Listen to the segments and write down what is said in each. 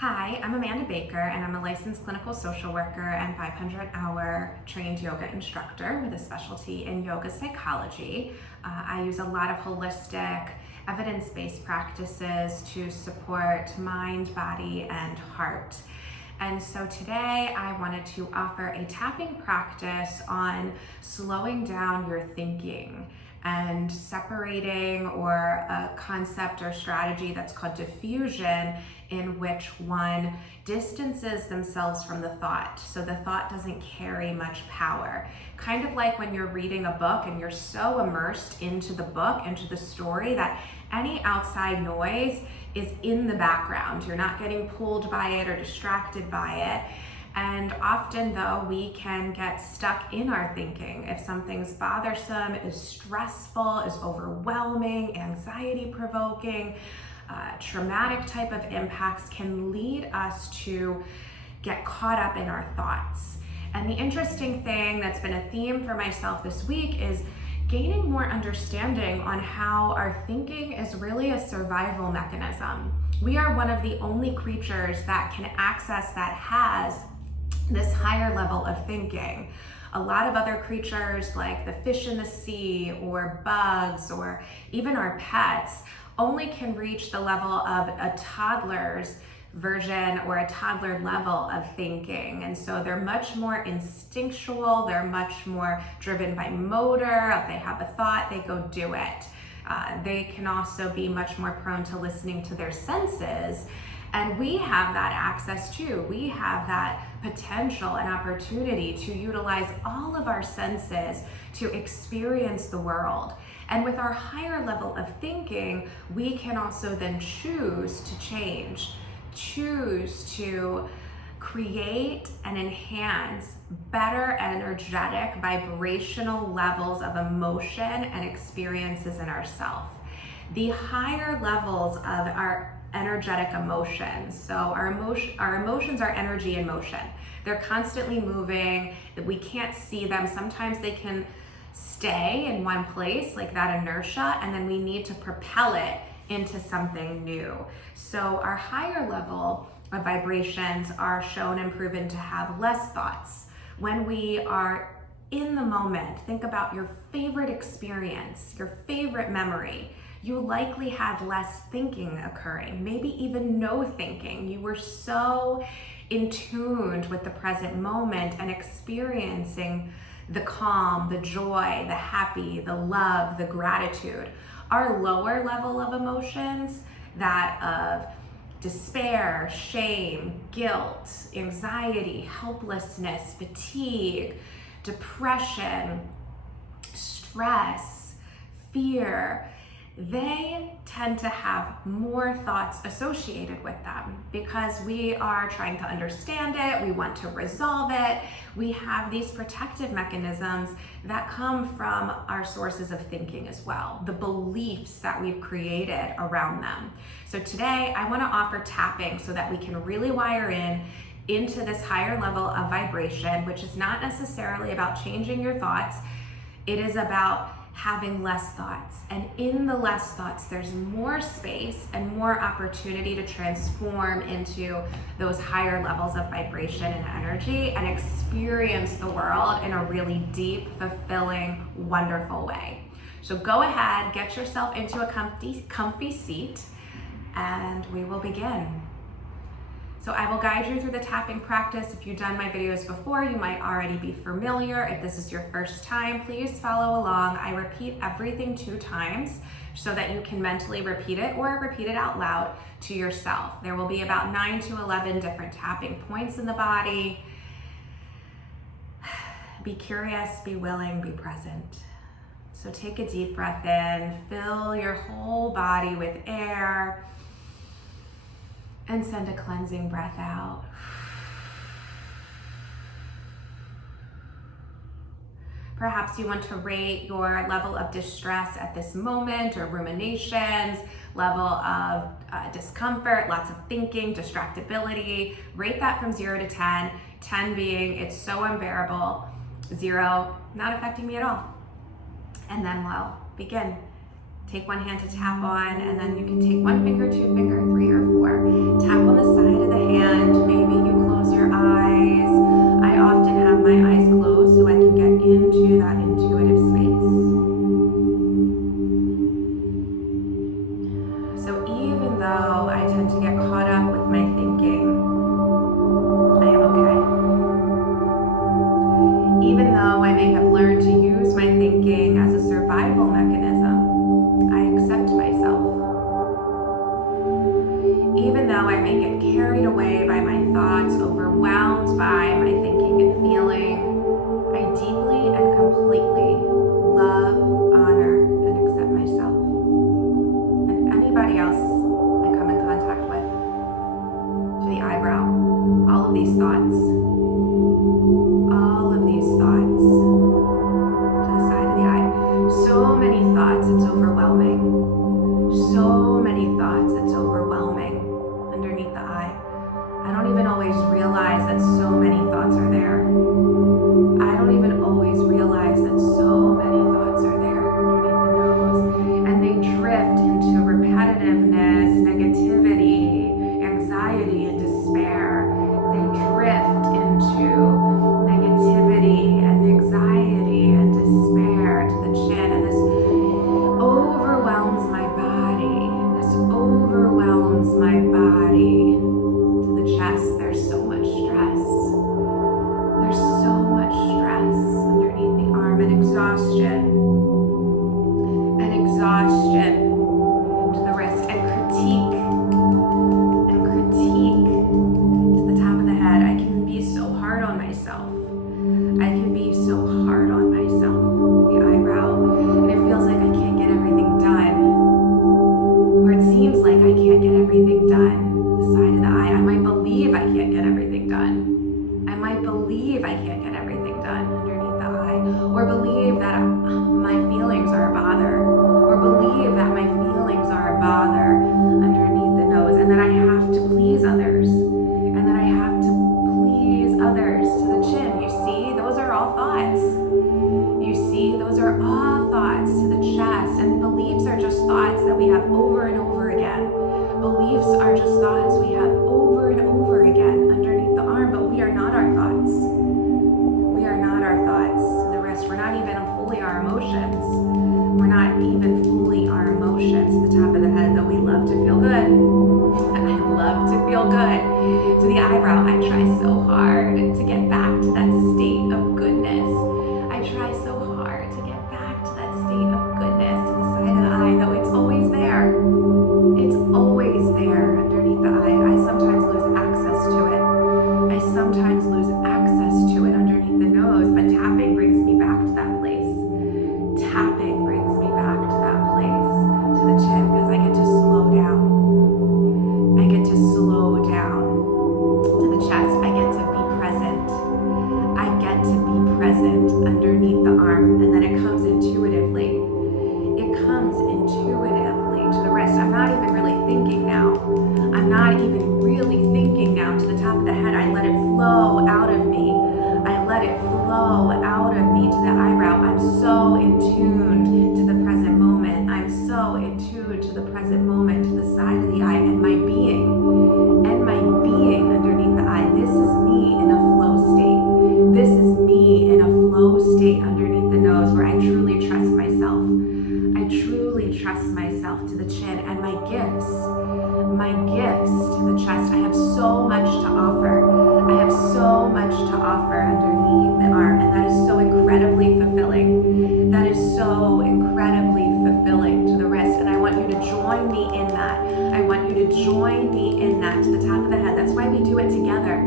Hi, I'm Amanda Baker, and I'm a licensed clinical social worker and 500-hour trained yoga instructor with a specialty in yoga psychology. I use a lot of holistic, evidence-based practices to support mind, body, and heart. And so today I wanted to offer a tapping practice on slowing down your thinking and separating, or a concept or strategy that's called diffusion, in which one distances themselves from the thought so the thought doesn't carry much power. Kind of like when you're reading a book and you're so immersed into the book, into the story, that any outside noise is in the background. You're not getting pulled by it or distracted by it. And often, though, we can get stuck in our thinking. If something's bothersome, is stressful, is overwhelming, anxiety provoking, traumatic type of impacts can lead us to get caught up in our thoughts. And the interesting thing that's been a theme for myself this week is gaining more understanding on how our thinking is really a survival mechanism. We are one of the only creatures that can access, that has this higher level of thinking. A lot of other creatures, like the fish in the sea or bugs or even our pets, only can reach the level of a toddler's version or a toddler level of thinking. And so they're much more instinctual, they're much more driven by motor. If they have a thought, they go do it. They can also be much more prone to listening to their senses. And we have that access too. We have that potential and opportunity to utilize all of our senses to experience the world. And with our higher level of thinking, we can also then choose to change, choose to create and enhance better energetic, vibrational levels of emotion and experiences in ourselves. The higher levels of our energetic emotions. So our emotions are energy in motion. They're constantly moving, that we can't see them. Sometimes they can stay in one place, like that inertia, and then we need to propel it into something new. So our higher level of vibrations are shown and proven to have less thoughts. When we are in the moment, think about your favorite experience, your favorite memory. You likely had less thinking occurring, maybe even no thinking. You were so in tune with the present moment and experiencing the calm, the joy, the happy, the love, the gratitude. Our lower level of emotions, that of despair, shame, guilt, anxiety, helplessness, fatigue, depression, stress, fear, they tend to have more thoughts associated with them because we are trying to understand it, we want to resolve it. We have these protective mechanisms that come from our sources of thinking as well, the beliefs that we've created around them. So today I want to offer tapping so that we can really wire into this higher level of vibration, which is not necessarily about changing your thoughts. It is about having less thoughts. And in the less thoughts, there's more space and more opportunity to transform into those higher levels of vibration and energy and experience the world in a really deep, fulfilling, wonderful way. So go ahead, get yourself into a comfy seat, and we will begin. So I will guide you through the tapping practice. If you've done my videos before, you might already be familiar. If this is your first time, please follow along. I repeat everything 2 times so that you can mentally repeat it or repeat it out loud to yourself. There will be about 9 to 11 different tapping points in the body. Be curious, be willing, be present. So take a deep breath in, fill your whole body with air, and send a cleansing breath out. Perhaps you want to rate your level of distress at this moment, or ruminations, level of discomfort, lots of thinking, distractibility. Rate that from 0 to 10, 10 being it's so unbearable, 0, not affecting me at all. And then we'll begin. Take one hand to tap on, and then you can take one finger, two finger, three or four. Tap on the side of the carried away by my thoughts, overwhelmed by my thinking and feeling, I deeply and completely love, honor, and accept myself and anybody else I come in contact with. To the eyebrow, all of these thoughts, to the side of the eye. So many thoughts, it's overwhelming. So many thoughts, it's overwhelming underneath the eye. I don't even always realize that so many thoughts are there. I don't even always realize that so many thoughts are there underneath the nose. And they drift into repetitiveness, negativity, anxiety, and despair. They drift into negativity and anxiety and despair to the chin. And this overwhelms my body. This overwhelms my body to the chest. There's so much stress. There's so much stress underneath the arm and exhaustion. And exhaustion to the wrist and critique to the top of the head. I can be so hard on myself. I can be so hard on myself. The eyebrow. And it feels like I can't get everything done. Or it seems like I can't get everything done. The side of the eye. I might believe I can't get everything done. I might believe I can't get everything done underneath the eye. Or believe that my feelings are a bother. Or believe that my feelings are a bother underneath the nose. And that I have to please others. And that I have to please others to the chin. You see, those are all thoughts. You see, those are all thoughts to the chest. And beliefs are just thoughts that we have over and over again. Beliefs are just thoughts we have over and over again underneath the arm, but we are not our thoughts. We are not our thoughts to the wrist. We're not even fully our emotions. We're not even fully our emotions to the top of the head, though we love to feel good. I love to feel good. To the eyebrow, I try so hard to get back to that state of goodness. I try so hard to get back to that state of goodness to the side of the eye, though it's always there. It's always there underneath the eye. I sometimes lose access to it. I sometimes lose access to it underneath the nose, but tapping brings me back to that place. Tapping brings me back to that place, to the chin, because I get to slow down. I get to slow down to the chest. I get to be present. I get to be present underneath the arm, and then it comes intuitively. It comes intuitively to the wrist. I'm not even really thinking now. I'm not even really thinking now to the top of the head. I let it flow out of me. I let it flow out of me to the eyebrow. I'm so in tuned to the present moment. I'm so in tune to the present moment, to the side of the eye, and my being underneath the eye. This is me in a flow state. This is me in a flow state underneath the nose where I truly trust myself. I truly trust myself to the chin, and my gifts to the chest. I have so much to offer. I have so much to offer underneath the arm, and that is so incredibly fulfilling. That is so incredibly fulfilling to the wrist, and I want you to join me in that. I want you to join me in that to the top of the head. That's why we do it together.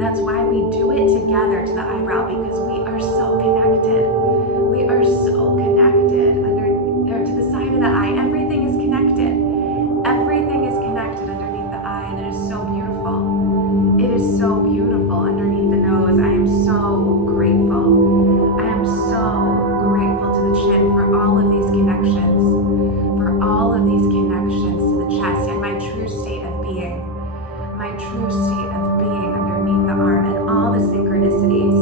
That's why we do it together to the eyebrow, because we are so connected. We are so connected to the side of the eye. Everything is connected. Everything is connected underneath the eye, and it is so beautiful. It is so beautiful underneath the nose. I am so grateful. I am so grateful to the chin for all of these connections, for all of these connections to the chest, and my true state of being. My true state of being underneath the arm, and all the synchronicities,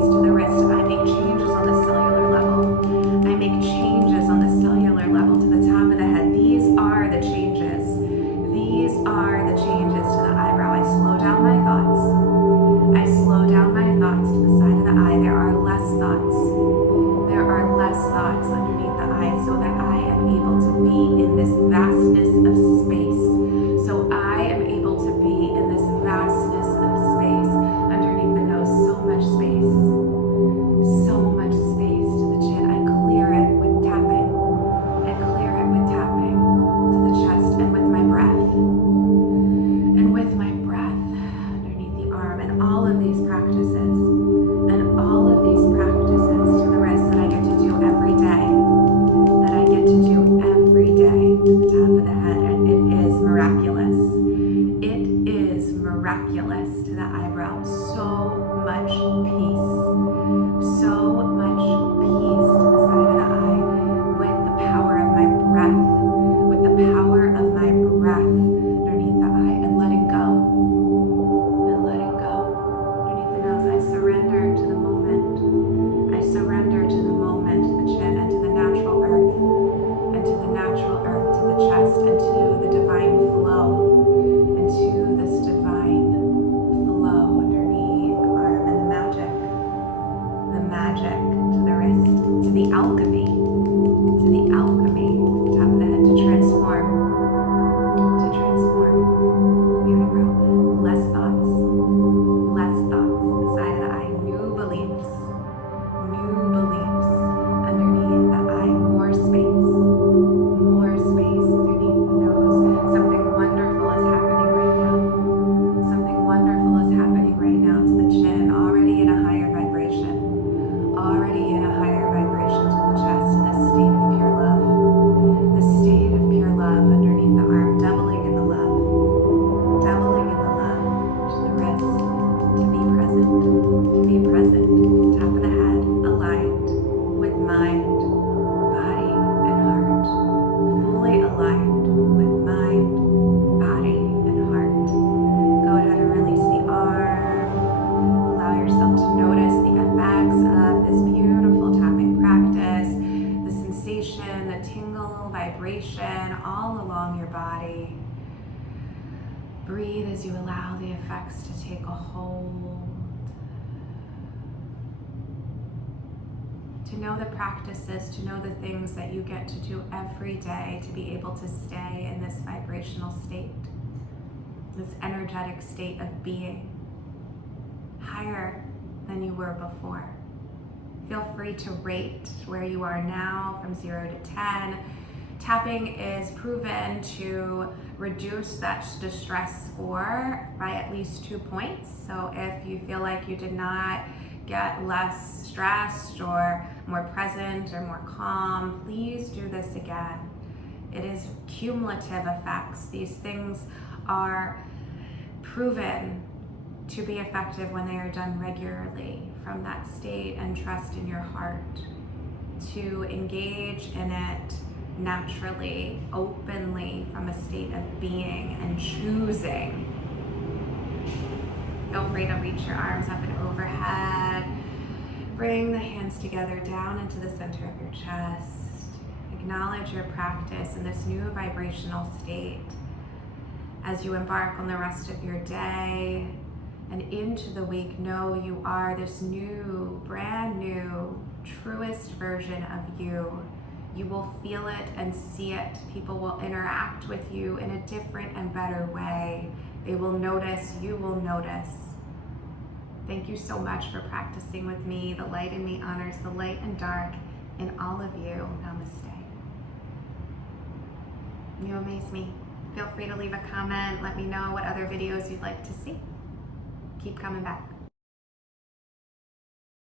to the wrist. I make changes on the cellular level. I make changes on the cellular level to the top of the head. These are the changes. These are the changes to the eyebrow. I slow down my thoughts. I slow down my thoughts to the side of the eye. There are less thoughts. There are less thoughts underneath the eye, so that I am able to be in this vastness of space. So I am It is miraculous to the eyebrow. So much peace. So much peace to the side of the eye with the power of my breath. With the power of my breath underneath the eye and letting go. And letting go. Underneath the nose, I surrender to the moment. I surrender to the moment, to the chin, and to the natural earth. And to the natural earth, to the chest, and to the divine flow. And to this divine flow underneath the arm and the magic to the wrist, to the alchemy, top of the head, to transform the eyebrow. Less thoughts, the side of the eye, new beliefs underneath the eye, more space underneath the nose. Something wonderful is happening right now. To the chin, already in a higher vibration. To the chest, in this state of pure love. Underneath the arm, doubling in the love. To the wrist, to be present. Top of the head, aligned with mind, body, and heart. Fully aligned with mind, body, and heart. Go ahead and release the arm. Allow yourself to notice the effects of this beautiful tapping practice, the sensation, the tingle, vibration all along your body. Breathe as you allow the effects to take a hold. To know the practices, to know the things that you get to do every day to be able to stay in this vibrational state, this energetic state of being, higher than you were before. Feel free to rate where you are now from 0 to 10. Tapping is proven to reduce that distress score by at least 2 points. So if you feel like you did not get less stressed or more present or more calm, please do this again. It is cumulative effects. These things are proven to be effective when they are done regularly from that state and trust in your heart. To engage in it naturally, openly, from a state of being and choosing. Feel free to reach your arms up and overhead. Bring the hands together down into the center of your chest. Acknowledge your practice in this new vibrational state as you embark on the rest of your day and into the week. Know you are this new, brand new, truest version of you. You will feel it and see it. People will interact with you in a different and better way. They will notice, you will notice. Thank you so much for practicing with me. The light in me honors the light and dark in all of you. Namaste. You amaze me. Feel free to leave a comment. Let me know what other videos you'd like to see. Keep coming back.